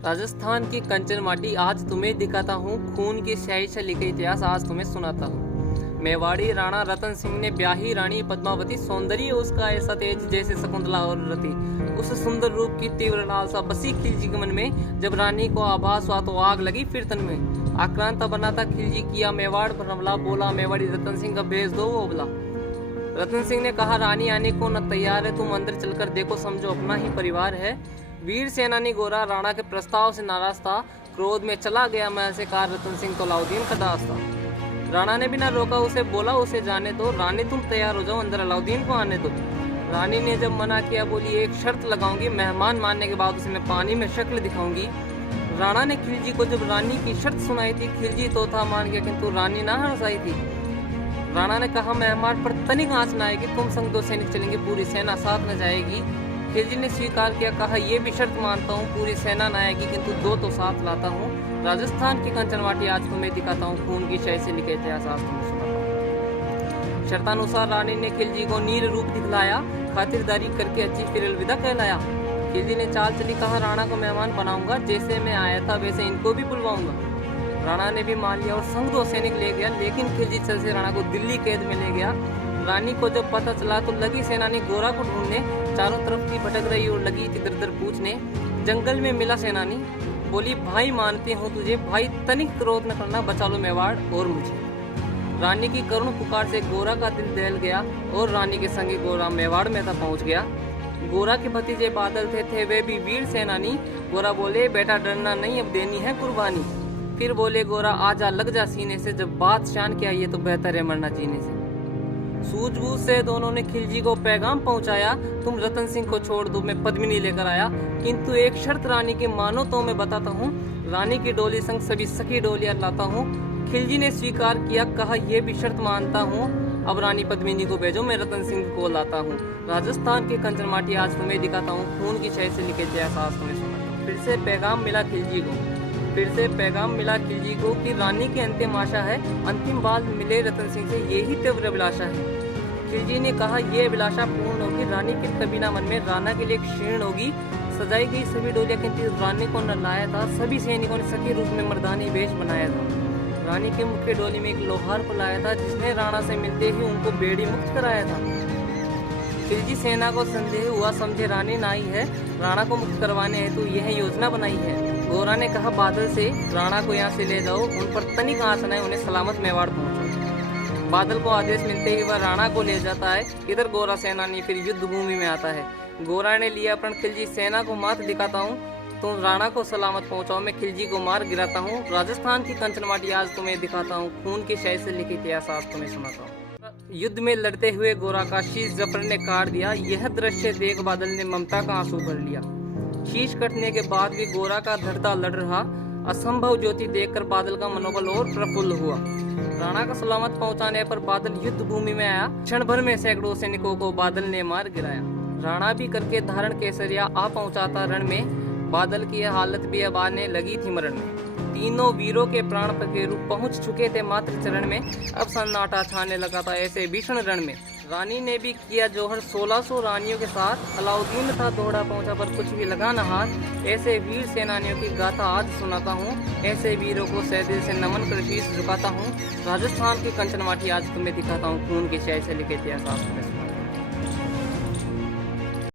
राजस्थान की कंचन माटी आज तुम्हें दिखाता हूँ, खून की स्याही से लिखे इतिहास आज तुम्हें सुनाता हूँ। मेवाड़ी राणा रतन सिंह ने ब्याही रानी पद्मावती, सौंदर्य उसका ऐसा तेज जैसे शकुंतला और रति। उस सुंदर रूप की तीव्र लालसा बसी खिलजी के मन में। जब रानी को आभास हुआ तो आग लगी फिर तन में। आक्रांता बना था खिलजी, किया मेवाड़ पर हमला। बोला मेवाड़ी रतन सिंह का भेज दो वो बोला। रतन सिंह ने कहा रानी आने को न तैयार है, तुम अंदर चलकर देखो, समझो अपना ही परिवार है। वीर सेनानी गोरा राणा के प्रस्ताव से नाराज था, क्रोध में चला गया महल से। कार रतन सिंह तो अलाउद्दीन का दास था। राणा ने बिना रोका उसे बोला उसे जाने दो, रानी तुम तैयार हो जाओ, अंदर अलाउद्दीन को आने दो। रानी ने जब मना किया बोली एक शर्त लगाऊंगी, मेहमान मानने के बाद उसे मैं पानी में शक्ल दिखाऊंगी। राणा ने खिलजी को जब रानी की शर्त सुनाई थी, खिलजी तो था मान गया, किंतु रानी ना हंसाई थी। राणा ने कहा मेहमान पर तनिक आंच न आएगी, तुम संग 2 सैनिक चलेंगे, पूरी सेना साथ न जाएगी। खिलजी ने स्वीकार किया, कहा यह भी शर्त मानता हूँ, पूरी सेना न आएगी किंतु 2 तो साथ लाता हूँ। राजस्थान की कंचन माटी आज तुम्हें दिखाता हूँ, खून की स्याही से लिखे इतिहास आज तुम्हें सुनाता हूँ। शर्तानुसार रानी ने खिलजी को नीर रूप दिखलाया, खातिरदारी करके अच्छी फिर अलविदा कहलाया। खिलजी ने चाल चली, कहा राणा को मेहमान बनाऊंगा, जैसे मैं आया था वैसे इनको भी बुलवाऊंगा। राणा ने भी मान लिया और संग 2 सैनिक ले गया, लेकिन खिलजी चल से राणा को दिल्ली कैद में ले गया। रानी को जब पता चला तो लगी सेनानी गोरा को ढूंढने, चारों तरफ की भटक रही और लगी इधर उधर पूछने। जंगल में मिला सेनानी, बोली भाई मानती हूँ तुझे, भाई तनिक क्रोध न करना, बचा लो मेवाड़ और मुझे। रानी की करुण पुकार से गोरा का दिल दहल गया और रानी के संगी गोरा मेवाड़ में था पहुंच गया। गोरा के भतीजे बादल थे वे भी वीर सेनानी। गोरा बोले बेटा डरना नहीं, अब देनी है कुर्बानी। फिर बोले गोरा आजा लग जा सीने से, जब बात शान की आई है तो बेहतर है मरना जीने से। सूझबूझ से दोनों ने खिलजी को पैगाम पहुंचाया, तुम रतन सिंह को छोड़ दो, मैं पद्मिनी लेकर आया, किंतु एक शर्त रानी की मानो तो मैं बताता हूँ, रानी की डोली संग सभी सखी डोलियां लाता हूँ। खिलजी ने स्वीकार किया, कहा यह भी शर्त मानता हूँ, अब रानी पद्मिनी को भेजो, मैं रतन सिंह को लाता हूँ। राजस्थान की कंचन माटी आज तुम्हें दिखाता हूँ, खून की स्याही से लिखे इतिहास आज तुम्हें सुनाता हूँ। फिर से पैगाम मिला खिलजी को कि रानी की अंतिम आशा है, अंतिम बात मिले रतन सिंह से, यही तीव्र अभिलाषा है। खिलजी ने कहा यह अभिलाषा पूर्ण होगी, रानी की कबीना मन में राणा के लिए क्षीण होगी। सजाई गई सभी डोलियां, किंतु रानी को न लाया था, सभी सैनिकों ने सखी रूप में मर्दानी वेश बनाया था। रानी के मुख्य डोली में एक लोहार को लाया था, जिसने राणा से मिलते ही उनको बेड़ी मुक्त कराया था। खिलजी सेना को संदेह हुआ, समझे रानी नाई है, राणा को मुक्त करवाने हेतु यह योजना बनाई है। गोरा ने कहा बादल से राणा को यहाँ से ले जाओ, उन पर तनिक आंच न आए, उन्हें सलामत मेवाड़ पहुंचाओ। बादल को आदेश मिलते ही वह राणा को ले जाता है। इधर गोरा सेनानी फिर युद्ध भूमि में आता है। गोरा ने लिया प्रण, खिलजी सेना को मात दिखाता हूँ, तुम राणा को सलामत पहुंचाओ, मैं खिलजी को मार गिराता हूँ। राजस्थान की कंचन माटी आज तुम्हें दिखाता हूँ, खून की स्याही से लिखी इतिहास आज तुम्हें सुनाता हूँ। युद्ध में लड़ते हुए गोरा का शीश जफर ने काट दिया, यह दृश्य देख बादल ने ममता का आंसू भर लिया। शीश कटने के बाद भी गोरा का धड़ता लड़ रहा, असंभव ज्योति देखकर बादल का मनोबल और प्रफुल्ल हुआ। राणा का सलामत पहुंचाने पर बादल युद्ध भूमि में आया, क्षण भर में सैकड़ों सैनिकों को बादल ने मार गिराया। राणा भी करके धारण केसरिया आ पहुंचाता रण में, बादल की हालत भी अब आने लगी थी मरण में। तीनों वीरों के प्राण पखेरु पहुंच चुके थे मात्र चरण में, अब सन्नाटा छाने लगा था ऐसे भीषण रण में। रानी ने भी किया जोहर 1600 रानियों के साथ, अलाउद्दीन था दौड़ा पहुंचा पर कुछ भी लगा न हाथ। ऐसे वीर सेनानियों की गाथा आज सुनाता हूँ, ऐसे वीरों को सहदिल से नमन कर शीश झुकाता हूँ। राजस्थान की कंचन माटी आज तुम्हें दिखाता हूँ, खून की स्याही से लिखे इतिहास आज तुम्हें